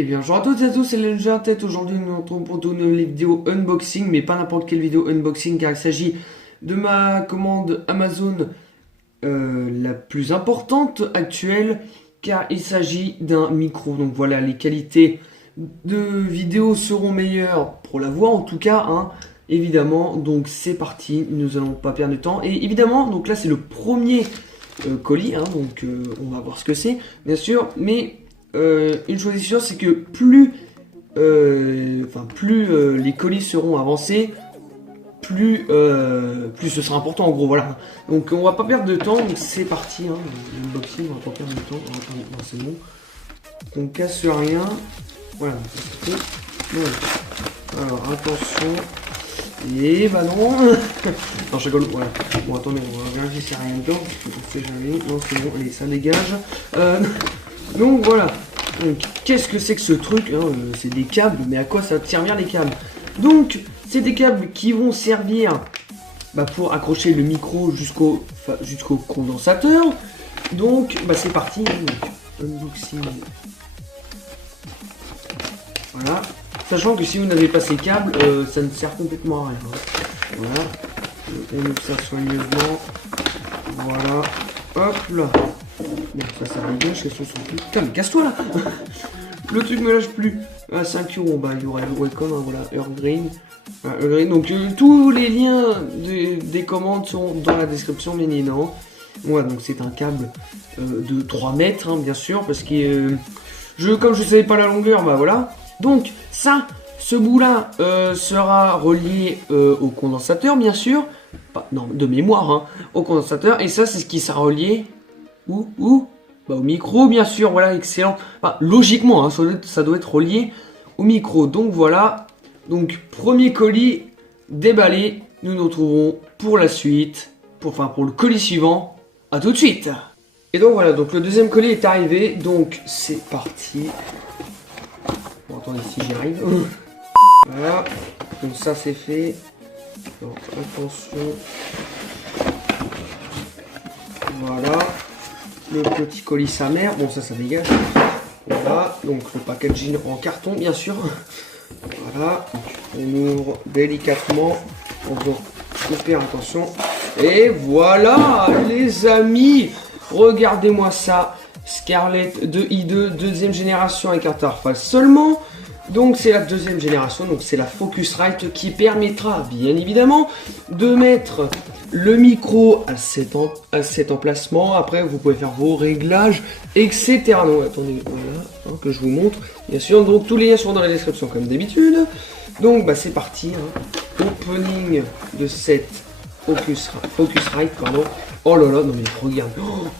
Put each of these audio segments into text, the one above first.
Eh bien, bonjour à toutes et à tous, c'est Lenger Tête. Aujourd'hui, nous nous retrouvons pour une vidéo unboxing, mais pas n'importe quelle vidéo unboxing, car il s'agit de ma commande Amazon la plus importante actuelle, car il s'agit d'un micro. Donc voilà, les qualités de vidéo seront meilleures pour la voix, en tout cas, hein, évidemment. Donc c'est parti, nous allons pas perdre de temps. Et évidemment, donc là, c'est le premier colis, hein, donc on va voir ce que c'est, bien sûr, mais une chose est sûre, c'est que plus les colis seront avancés, plus ce sera important, en gros, voilà. Donc on va pas perdre de temps, donc c'est parti, hein, l'unboxing, on va pas perdre de temps, c'est bon. On casse rien, voilà, c'est bon. Alors attention, et bah non, non je rigole, voilà. Bon attendez, on va vérifier s'il n'y a rien dedans, parce que on sait jamais, non c'est bon, allez ça dégage. Donc voilà. Donc qu'est-ce que c'est que ce truc, hein, c'est des câbles, mais à quoi ça va te servir les câbles? Donc c'est des câbles qui vont servir pour accrocher le micro jusqu'au condensateur. Donc c'est parti, hein, donc, unboxing. Voilà. Sachant que si vous n'avez pas ces câbles, ça ne sert complètement à rien. Hein. Voilà. On ouvre ça soigneusement. Voilà. Hop là. Bon, ça dégage, qu'est-ce que c'est? Putain, mais casse-toi là. Le truc me lâche plus. À 5 €, il y aura le Wacom, hein, voilà, Earl Green. Donc tous les liens des commandes sont dans la description, bien évidemment. Voilà, donc c'est un câble de 3 mètres, hein, bien sûr, parce que comme je ne savais pas la longueur, voilà. Donc ça, ce bout là sera relié au condensateur, bien sûr. Non, de mémoire, hein, au condensateur. Et ça, c'est ce qui sera relié où au micro, bien sûr, voilà, excellent. Logiquement, hein, ça doit être relié au micro. Donc voilà, donc premier colis déballé. Nous nous retrouvons pour la suite, pour le colis suivant. À tout de suite. Et donc voilà, donc le deuxième colis est arrivé, donc c'est parti. Bon, attendez si j'y arrive. Voilà, donc ça c'est fait. Donc attention. Voilà. Le petit colis sa mère, bon ça dégage. Voilà, donc le packaging en carton bien sûr. Voilà, donc on ouvre délicatement en faisant super attention. Et voilà les amis, regardez-moi ça. Scarlett de i2, deuxième génération avec interface seulement. Donc c'est la deuxième génération, donc c'est la Focusrite qui permettra bien évidemment de mettre le micro à cet emplacement. Après vous pouvez faire vos réglages, etc. Donc attendez, voilà, hein, que je vous montre. Bien sûr, donc tous les liens sont dans la description comme d'habitude. Donc c'est parti, hein. Opening de cette Focusrite, pardon. Oh là là, non mais regarde,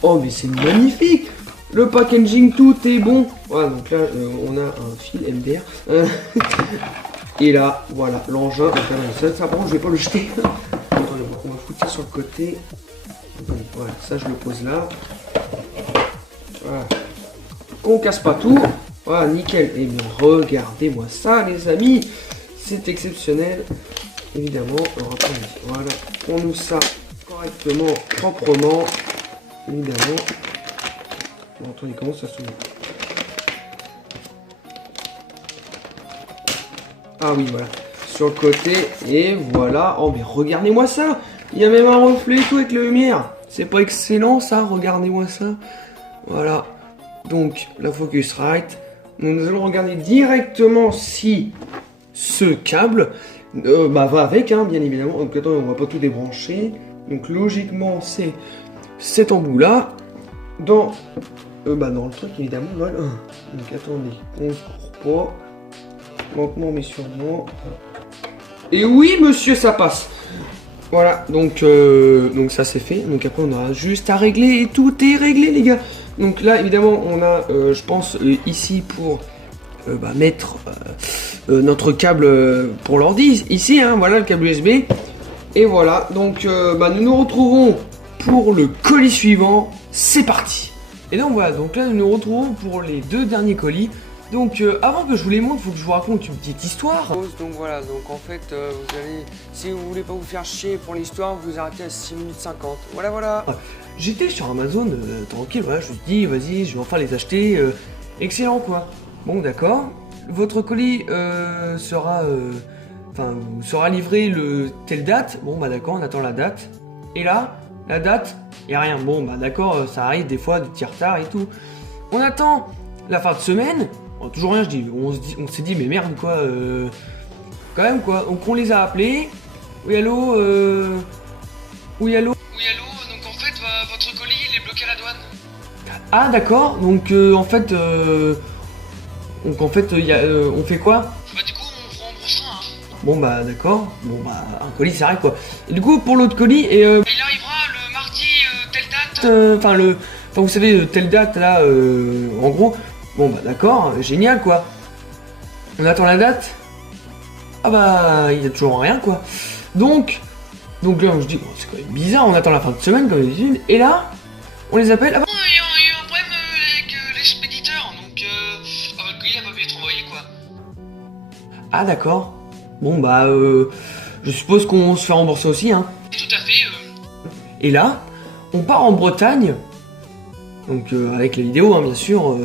oh mais c'est magnifique. Le packaging, tout est bon. Voilà, donc là, on a un fil MDR. Et là, voilà, l'engin. Ça, par contre, je vais pas le jeter. Attendez, on va foutre ça sur le côté. Donc, voilà, ça, je le pose là. Voilà. On casse pas tout. Voilà, nickel. Et bien, regardez-moi ça, les amis. C'est exceptionnel. Évidemment. Alors, attendez, voilà. On ouvre ça correctement, proprement. Évidemment. Bon, attendez, comment ça s'ouvre? Ah oui, voilà. Sur le côté, et voilà. Oh, mais regardez-moi ça. Il y a même un reflet et tout avec la lumière. C'est pas excellent, ça? Regardez-moi ça. Voilà. Donc, la Focusrite. Nous allons regarder directement si ce câble va avec, hein, bien évidemment. Donc, attendez, on va pas tout débrancher. Donc, logiquement, c'est cet embout-là. Dans le truc évidemment, voilà. Donc attendez, on ne court pas. Lentement mais sûrement. Et oui monsieur, ça passe. Voilà, donc ça c'est fait. Donc après on aura juste à régler et tout est réglé les gars. Donc là évidemment on a je pense ici pour mettre notre câble pour l'ordi. Ici hein, voilà le câble USB. Et voilà, donc nous nous retrouvons pour le colis suivant. C'est parti. Et donc voilà, donc là nous nous retrouvons pour les deux derniers colis. Donc avant que je vous les montre, il faut que je vous raconte une petite histoire. Donc voilà, donc en fait vous allez, si vous voulez pas vous faire chier pour l'histoire, vous arrêtez à 6 minutes 50. Voilà. J'étais sur Amazon tranquille, voilà, je me suis dit vas-y, je vais enfin les acheter. Excellent quoi. Bon, d'accord. Votre colis sera livré le telle date. Bon, bah d'accord, on attend la date. Et là, la date, y a rien. Bon, bah d'accord, ça arrive des fois, des petits retards et tout. On attend la fin de semaine. Bon, toujours rien, je dis. On s'est dit, mais merde, quoi. Quand même, quoi. Donc on les a appelés. Oui, allô, Oui, allô. Oui, allô, donc en fait, votre colis, il est bloqué à la douane. Ah, d'accord. Donc, on fait quoi? Bah, du coup, on vous remboursera. Hein. Bon, bah, d'accord. Bon, bah, un colis, ça arrive, quoi. Et du coup, pour l'autre colis, Il arrivera le mardi, telle date. vous savez, telle date, là, en gros. Bon, bah, d'accord. Génial, quoi. On attend la date. Ah, bah, il y a toujours rien, quoi. Donc là, je dis, bon, c'est quand même bizarre. On attend la fin de semaine, comme d'habitude. Et là, on les appelle. Ah, bah, Il y a eu un problème avec l'expéditeur, donc votre colis a pas pu être envoyé, quoi. ah, d'accord. Bon, bah, je suppose qu'on se fait rembourser aussi, hein. Tout à fait. Et là, on part en Bretagne. Donc, avec la vidéo, hein, bien sûr.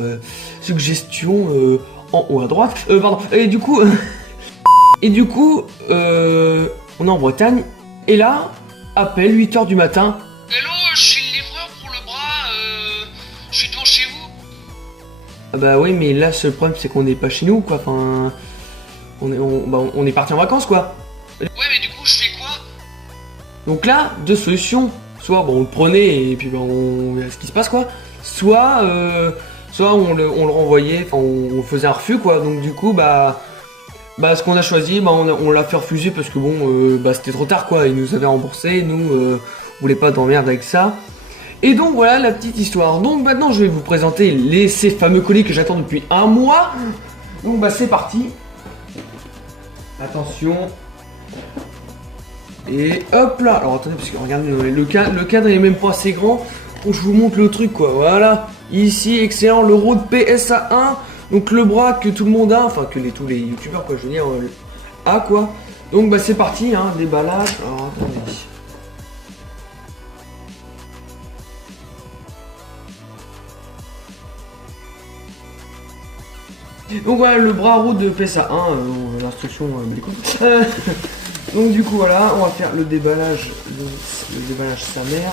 Suggestion en haut à droite. Pardon. Et du coup, on est en Bretagne. Et là, appel 8h du matin. Hello, je suis le livreur pour le bras, je suis devant chez vous. Ah bah oui, mais là, seul problème, c'est qu'on n'est pas chez nous, quoi. Enfin, on est parti en vacances, quoi. Ouais, mais du coup, je fais quoi? Donc là, deux solutions. Soit bon, on le prenait et puis ben, on verrait ce qui se passe, quoi. Soit on le renvoyait, enfin on faisait un refus, quoi. Donc du coup, bah ce qu'on a choisi, bah on l'a fait refuser parce que bon, c'était trop tard, quoi. Ils nous avaient remboursé, nous on voulait pas d'emmerde avec ça. Et donc voilà la petite histoire. Donc maintenant je vais vous présenter ces fameux colis que j'attends depuis un mois. Donc bah c'est parti. Attention. Et hop là. Alors attendez, parce que regardez, le cadre est même pas assez grand pour que je vous montre le truc, quoi. Voilà. Ici, excellent, le Rode PSA1. Donc le bras que tout le monde a, enfin que tous les youtubeurs, quoi, je veux dire, a, quoi. Donc bah c'est parti, hein, déballage. Alors attendez. Donc voilà le bras Rode de PSA1, l'instruction donc du coup voilà, on va faire le déballage sa mère.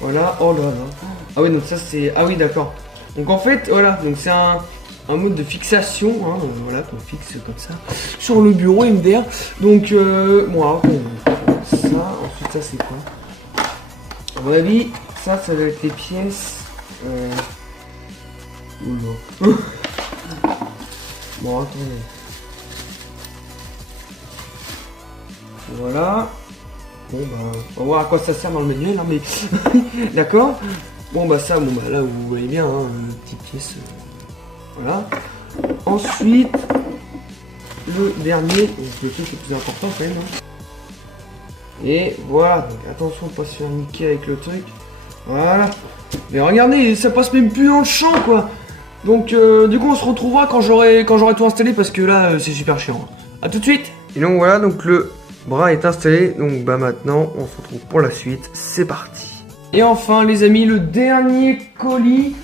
Voilà, oh là là. Ah oui, donc ça c'est... Ah oui, d'accord. Donc en fait, voilà, donc c'est un mode de fixation, hein, voilà, qu'on fixe comme ça sur le bureau MDR. Donc bon, alors, ça, ensuite ça c'est quoi? À mon avis, ça va être les pièces. Oula. Bon, attendez. Voilà. Bon bah, on va voir à quoi ça sert dans le manuel, hein, mais d'accord. Bon bah ça, bon bah là vous voyez bien, hein, petite pièce. Voilà. Ensuite, le dernier, donc le truc le plus important quand même. Hein. Et voilà, donc attention de pas se faire niquer avec le truc. Voilà. Mais regardez, ça passe même plus dans le champ, quoi. Donc du coup on se retrouvera quand j'aurai tout installé parce que là c'est super chiant. A tout de suite. Et donc voilà, donc le bras est installé, donc bah maintenant on se retrouve pour la suite, c'est parti. Et enfin les amis, le dernier colis.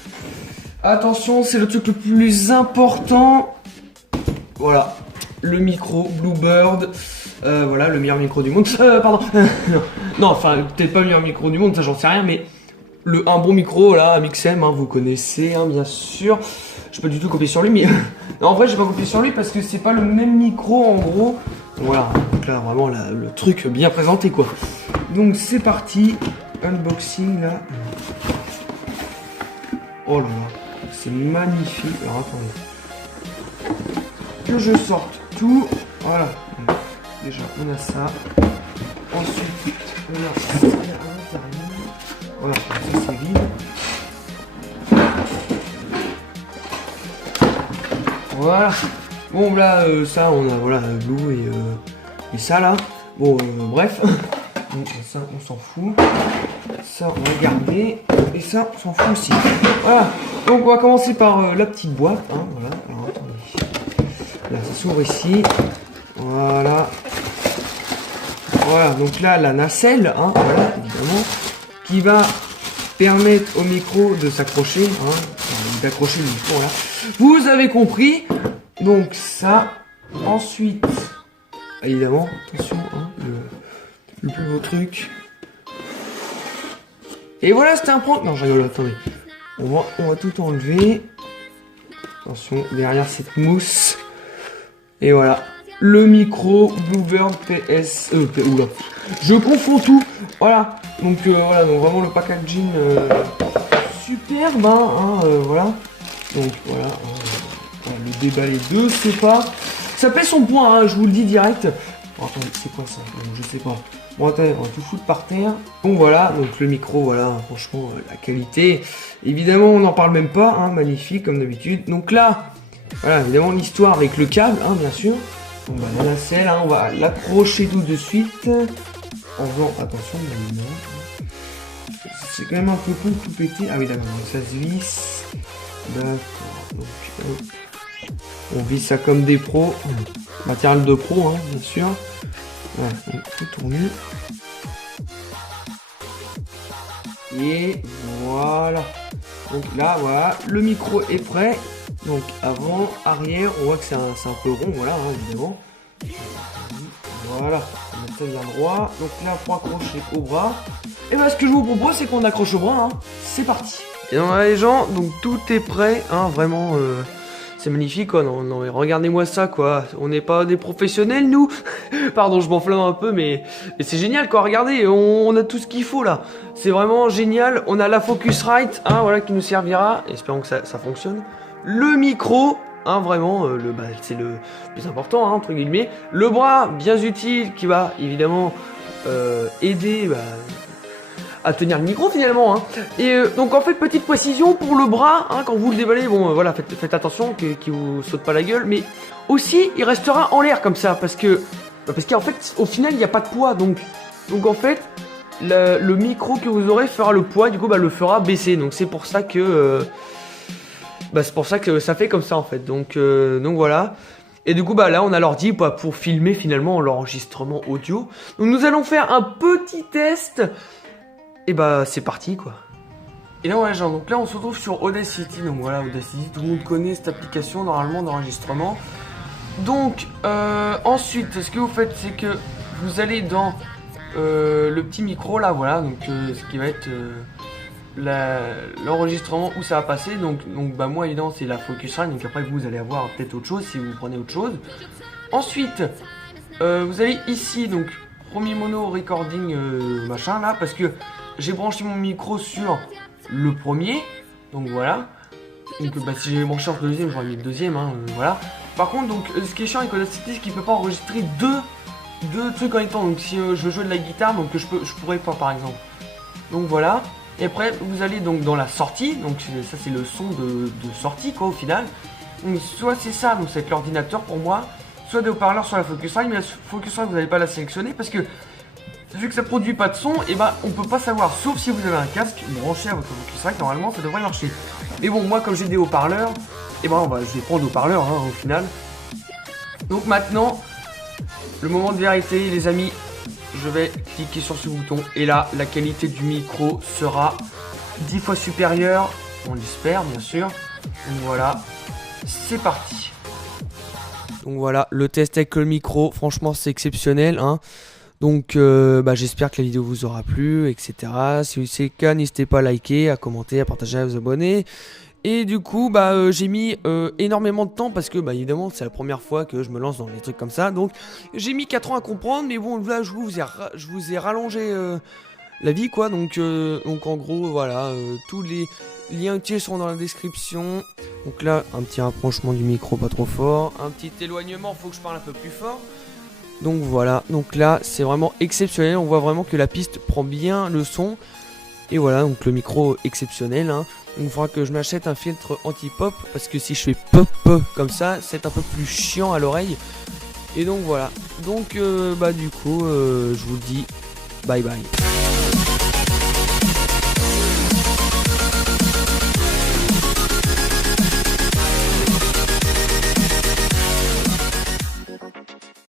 Attention, c'est le truc le plus important. Voilà, le micro Bluebird. Voilà, le meilleur micro du monde. Pardon. Non, enfin peut-être pas le meilleur micro du monde, ça j'en sais rien, mais un bon micro là, Mixem, hein, vous connaissez, hein, bien sûr. Je peux pas du tout copier sur lui, mais non, en vrai j'ai pas copié sur lui parce que c'est pas le même micro en gros. Voilà, donc là vraiment le truc bien présenté, quoi. Donc c'est parti, unboxing là. Oh là là, c'est magnifique. Alors attendez, que je sorte tout. Voilà, donc, déjà on a ça. Ensuite on a ça à l'intérieur. Voilà, ça c'est vide. Voilà. Bon là, ça on a voilà Blue et ça là. Bon bref. Donc ça on s'en fout. Ça on va garder. Et ça on s'en fout aussi. Voilà. Donc on va commencer par la petite boîte. Hein, voilà. Alors attendez. Là ça s'ouvre ici. Voilà. Voilà. Donc là la nacelle, hein, voilà, évidemment. Qui va permettre au micro de s'accrocher, hein, d'accrocher le micro là. Vous avez compris. Donc ça, ensuite, évidemment, attention, hein, le plus beau truc. Et voilà, c'était un prank. Non, je rigole, attendez. On va tout enlever. Attention, derrière cette mousse. Et voilà. Le micro Bluebird PS. Oula. Je confonds tout. Voilà. Donc voilà, donc vraiment le packaging superbe. Voilà. Donc voilà. On va le déballer de c'est pas. Ça pèse son poids, hein, je vous le dis direct. Oh, attendez, c'est quoi ça? Bon, je sais pas. Bon, attendez, on va tout foutre par terre. Bon, voilà, donc le micro, voilà, franchement, la qualité. Évidemment, on n'en parle même pas, hein, magnifique, comme d'habitude. Donc là, voilà, évidemment, l'histoire avec le câble, hein, bien sûr. Donc, bah, la nacelle, hein, on va l'accrocher tout de suite. En faisant, attention, c'est quand même un peu con de tout péter. Ah oui, d'accord, donc ça se visse. D'accord, donc, hop. On visse ça comme des pros. Matériel de pro, hein, bien sûr. Voilà, tout tourné. Et voilà. Donc là, voilà, le micro est prêt. Donc avant, arrière, on voit que c'est un peu rond, voilà, hein, évidemment. Voilà, on va mettre ça bien droit. Donc là, pour accrocher au bras. Et bien, ce que je vous propose, c'est qu'on accroche au bras. Hein. C'est parti. Et donc là, les gens, donc tout est prêt, hein, vraiment. C'est magnifique quoi, non mais regardez-moi ça quoi, on n'est pas des professionnels nous. Pardon, je m'enflamme un peu mais c'est génial quoi, regardez, on a tout ce qu'il faut là. C'est vraiment génial, on a la Focusrite, hein, voilà, qui nous servira, espérons que ça fonctionne. Le micro, hein, vraiment, c'est le plus important, hein, entre guillemets. Le bras, bien utile, qui va évidemment aider... à tenir le micro finalement hein. Et donc en fait petite précision pour le bras hein, quand vous le déballez, bon voilà, faites attention qu'il vous saute pas la gueule, mais aussi il restera en l'air comme ça parce qu'en fait au final il n'y a pas de poids, donc en fait le micro que vous aurez fera le poids, du coup le fera baisser, donc c'est pour ça que ça fait comme ça en fait, donc voilà. Et du coup là on a l'ordi pour filmer finalement l'enregistrement audio, donc nous allons faire un petit test. Et c'est parti quoi. Et là ouais, genre, donc là on se retrouve sur Audacity. Donc voilà, Audacity, tout le monde connaît cette application normalement d'enregistrement. Donc ensuite ce que vous faites, c'est que vous allez dans le petit micro là, voilà, donc ce qui va être l'enregistrement où ça va passer. Donc moi évidemment c'est la Focusrite, donc après vous allez avoir peut-être autre chose si vous prenez autre chose. Ensuite vous allez ici, donc premier mono recording machin là, parce que j'ai branché mon micro sur le premier, donc voilà. Donc si j'avais branché sur le deuxième, j'aurais mis le deuxième, hein, voilà. Par contre, donc ce qui est chiant avec Audacity, c'est qu'il peut pas enregistrer deux trucs en même temps. Donc si je veux de la guitare, donc je pourrais pas par exemple. Donc voilà. Et après vous allez donc dans la sortie, donc ça c'est le son de sortie quoi au final. Donc soit c'est ça, donc c'est l'ordinateur pour moi, soit des haut-parleurs sur la Focusrite, mais la Focusrite vous n'allez pas la sélectionner parce que vu que ça produit pas de son, et on peut pas savoir, sauf si vous avez un casque branché à votre Focusrite, normalement ça devrait marcher. Mais bon, moi comme j'ai des haut-parleurs, je vais prendre des haut-parleurs hein, au final. Donc maintenant, le moment de vérité les amis, je vais cliquer sur ce bouton et là la qualité du micro sera 10 fois supérieure, on l'espère bien sûr. Donc voilà, c'est parti. Donc voilà, le test avec le micro, franchement c'est exceptionnel hein. Donc j'espère que la vidéo vous aura plu, etc. Si c'est le cas, n'hésitez pas à liker, à commenter, à partager, à vous abonner. Et du coup, j'ai mis énormément de temps parce que, évidemment, c'est la première fois que je me lance dans des trucs comme ça. Donc, j'ai mis 4 ans à comprendre, mais bon, là, je vous ai rallongé la vie, quoi. Donc en gros, voilà, tous les liens utiles seront dans la description. Donc là, un petit rapprochement du micro, pas trop fort. Un petit éloignement, faut que je parle un peu plus fort. Donc voilà, donc là c'est vraiment exceptionnel, on voit vraiment que la piste prend bien le son. Et voilà, donc le micro exceptionnel hein. Donc il faudra que je m'achète un filtre anti-pop, parce que si je fais pop comme ça, c'est un peu plus chiant à l'oreille. Et donc voilà, donc du coup je vous dis bye bye.